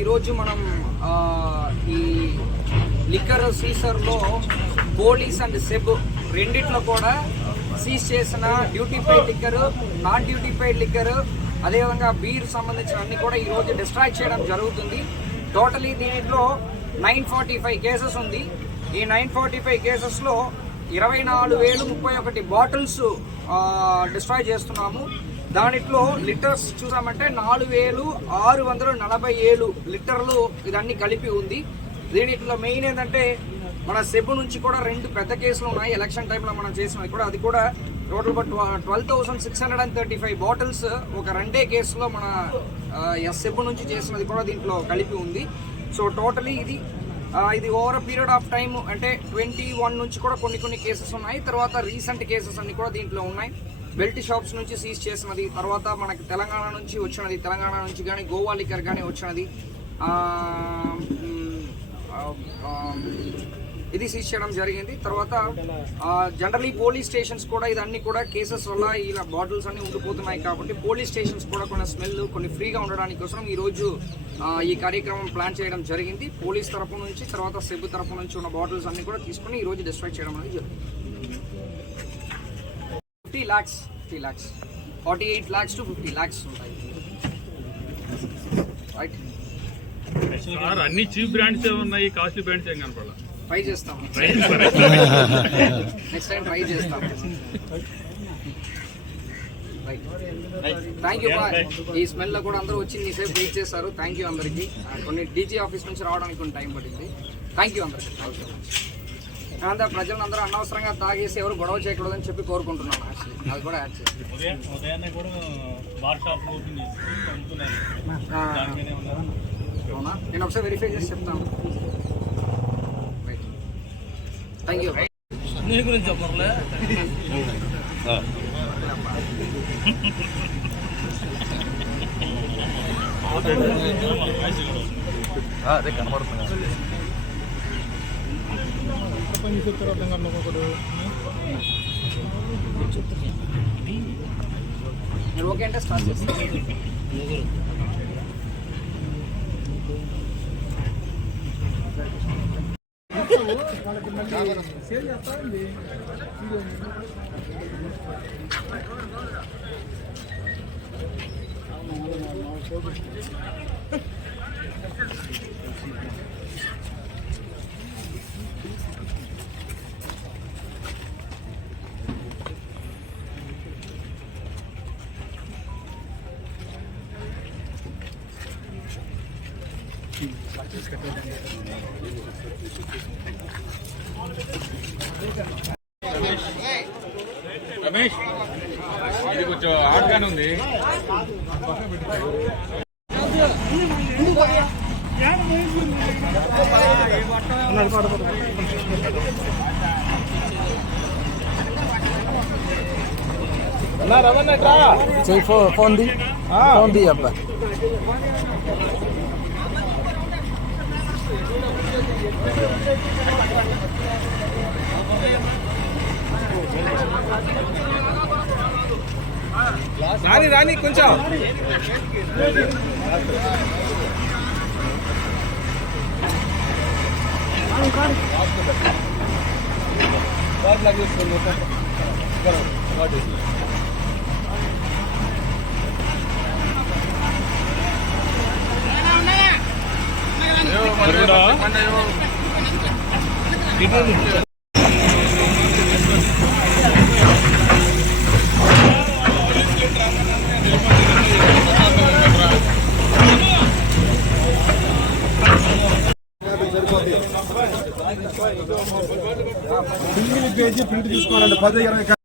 ఈరోజు మనం ఈ లిక్కర్ సీజర్లో పోలీస్ అండ్ సెబ్ రెండిట్లో కూడా సీజ్ చేసిన duty paid liquor, non duty paid liquor, అదేవిధంగా బీర్ సంబంధించిన అన్ని కూడా ఈరోజు డిస్ట్రాక్ట్ చేయడం జరుగుతుంది. టోటలీ దీంట్లో 945 కేసెస్ ఉంది. ఈ 945 కేసెస్లో 24,031 బాటిల్స్ డిస్ట్రాయ్ చేస్తున్నాము. దాంట్లో లిటర్స్ చూసామంటే 4,647 లిటర్లు ఇదన్నీ కలిపి ఉంది. దీంట్లో మెయిన్ ఏంటంటే మన సెబ్ నుంచి కూడా 2 పెద్ద కేసులు ఉన్నాయి. ఎలక్షన్ టైంలో మనం చేసినది కూడా, అది కూడా టోటల్ 12,635 బాటిల్స్ ఒక 2 కేసులో మన సెబ్ నుంచి చేసినది కూడా దీంట్లో కలిపి ఉంది. సో టోటలీ ఇది ఓవర్ పీరియడ్ ఆఫ్ టైం అంటే 21 నుంచి కూడా కొన్ని కేసెస్ ఉన్నాయి. తర్వాత రీసెంట్ కేసెస్ అన్ని కూడా దీంట్లో ఉన్నాయి. బెల్ట్ షాప్స్ నుంచి సీజ్ చేసినది, తర్వాత మనకి తెలంగాణ నుంచి వచ్చినది, తెలంగాణ నుంచి కానీ గోవా లిక్కర్ కానీ వచ్చినది, ఇది సీజ్ చేయడం జరిగింది. తర్వాత జనరలీ పోలీస్ స్టేషన్స్ కూడా ఇదన్నీ కూడా కేసెస్ వల్ల ఇలా బాటిల్స్ అన్ని ఉండిపోతున్నాయి కాబట్టి పోలీస్ స్టేషన్స్ కూడా కొన్ని స్మెల్ కొన్ని ఫ్రీగా ఉండడానికి కోసం ఈరోజు ఈ కార్యక్రమం ప్లాన్ చేయడం జరిగింది. పోలీస్ తరపు నుంచి తర్వాత సెబ్ తరపు నుంచి ఉన్న బాటిల్స్ అన్ని కూడా తీసుకుని ఈరోజు డిస్ట్రాయ్ చేయడం అనేది జరిగింది. 50 lakhs 48 lakhs to 50 lakhs ఉంటాయి. రైట్ సార్, అన్ని చీప్ బ్రాండ్స్ ఉన్నాయి, కాస్ట్లీ బ్రాండ్స్ ఏం కనపడాలి. ట్రై చేస్తాం, నెక్స్ట్ టైం ట్రై చేస్తాం. Thank you. ఈ స్మెల్ లో కూడా అందరూ వచ్చి మీ సేపు వెయిట్ చేస్తారు. థ్యాంక్ యూ అందరికీ. కొన్ని డీజీ ఆఫీస్ నుంచి రావడానికి కొన్ని టైం పడింది. థ్యాంక్ యూ అందరికీ. అంతా ప్రజలందరూ అనవసరంగా తాగేసి ఎవరు గొడవ చేయకూడదని చెప్పి కోరుకుంటున్నాను. అది కూడా యాడ్ చేసి అవునా, నేను ఒకసారి వెరిఫై చేసి చెప్తాను. Thank you. నీ గురించి చెప్పర్లే. అదే కనబడుతుంది. ఓకే అంటే స్టార్ట్ చేస్తాను. రమేష్, ఇది కొంచెం హాట్గానే ఉంది. ఫోన్ ది అబ్బా. రాని కొంచెం పేజీ ప్రింట్ తీసుకోవాలండి 10-20